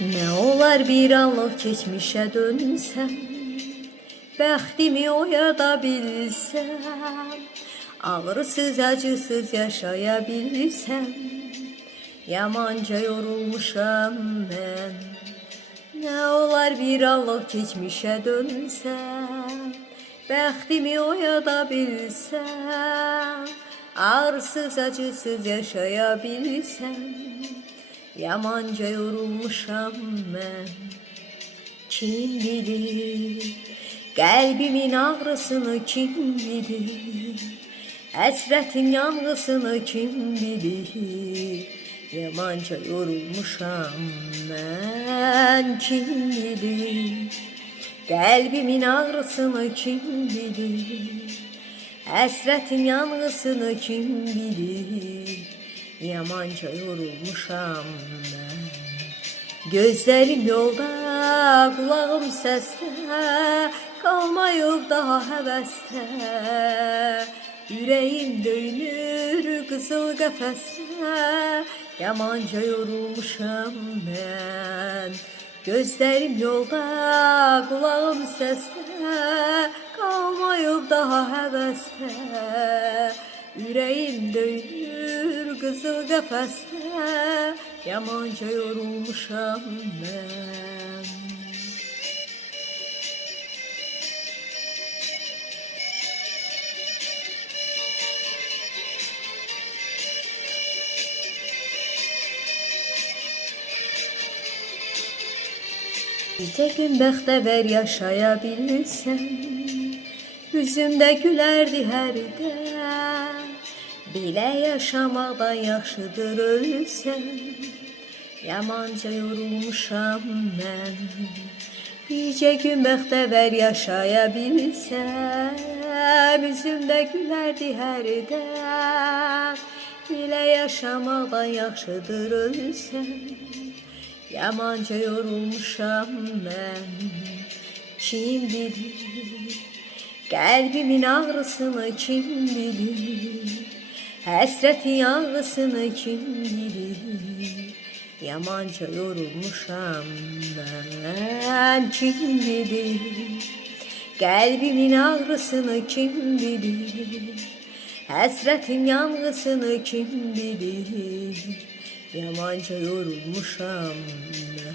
Ne olar bir anlık geçmişe dönsem, bəxtimi oyada bilsem, ağrısız acısız yaşaya bilsem, yamanca yorulmuşam ben. Ne olar bir anlık geçmişe dönsem, bəxtimi oyada bilsem, ağrısız acısız yaşaya bilsem, yamanca yorulmuşam ben. Kim bilir kalbimin ağrısını, kim bilir hasretin yangısını, kim bilir yamanca yorulmuşam ben. Kim bilir kalbimin ağrısını, kim bilir hasretin yangısını, kim bilir yamanca yorulmuşam ben. Gözlerim yolda, kulağım seste, kalmayıp daha heveste. Yüreğim dönür kızıl qəfəsdə, yamanca yorulmuşam ben. Gözlerim yolda, kulağım seste, kalmayıp daha heveste. Yüreğim dönür kızıl qəfəsdə, yamanca yorulmuşam ben. Bircə gün bəxtəvər yaşaya bilsəm, yüzümdə gülərdi hər dəm. Belə yaşamaqdan yaxşıdır ölsəm, yamanca yorulmuşam mən. Bircə gün bəxtəvər yaşaya bilsəm, yüzümdə gülərdi hər dəm. Belə yaşamaqdan yaxşıdır ölsəm, yamanca yorulmuşam mən. Kim bilir kalbimin ağrısını, kim bilir hasretin yangısını, kim bilir yamanca yorulmuşam ben. Kim bilir kalbimin ağrısını, kim bilir hasretin yangısını, kim bilir yamanca yorulmuşam ben.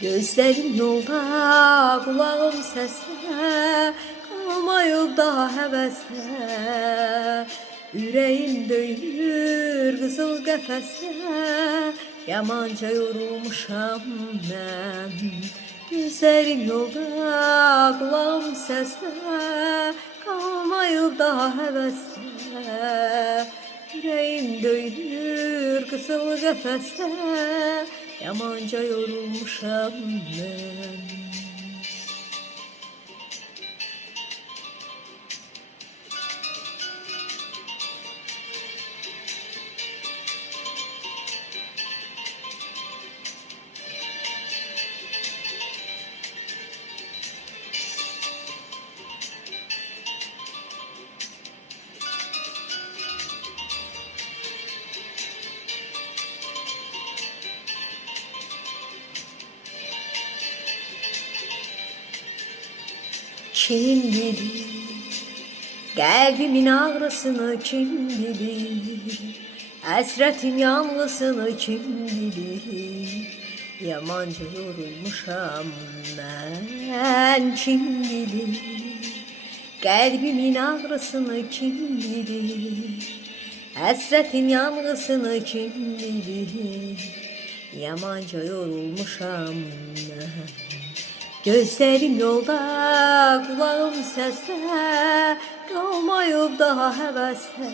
Gözlerim yolda, kulağım seste, kalmayıp daha heveste. Yüreğim döyünür kızıl qəfəsdə, yamanca yorulmuşam ben. Gözlerim yolda, kulağım seste, kalmayıp daha heveste. Yüreğim döyünür kızıl qəfəsdə, yamanca yorulmuşam ben. Kim bilir kalbimin ağrısını, kim bilir hasretin yangısını, kim bilir yamanca yorulmuşam ben. Kim bilir kalbimin ağrısını, kim bilir hasretin yangısını, kim bilir yamanca yorulmuşam ben. Gözlerim yolda, kulağım seste, kalmayıp daha heveste.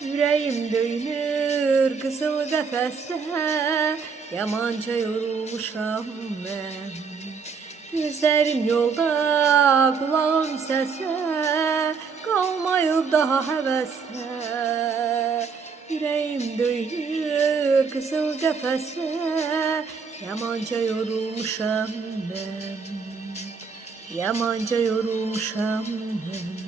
Yüreğim döyünür kızıl qəfəsdə, yamanca yorulmuşam ben. Gözlerim yolda, kulağım seste, kalmayıp daha heveste. Yüreğim döyünür kızıl qəfəsdə, yamanca yorulmuşam ben. Yamanca yorulmuşam ben.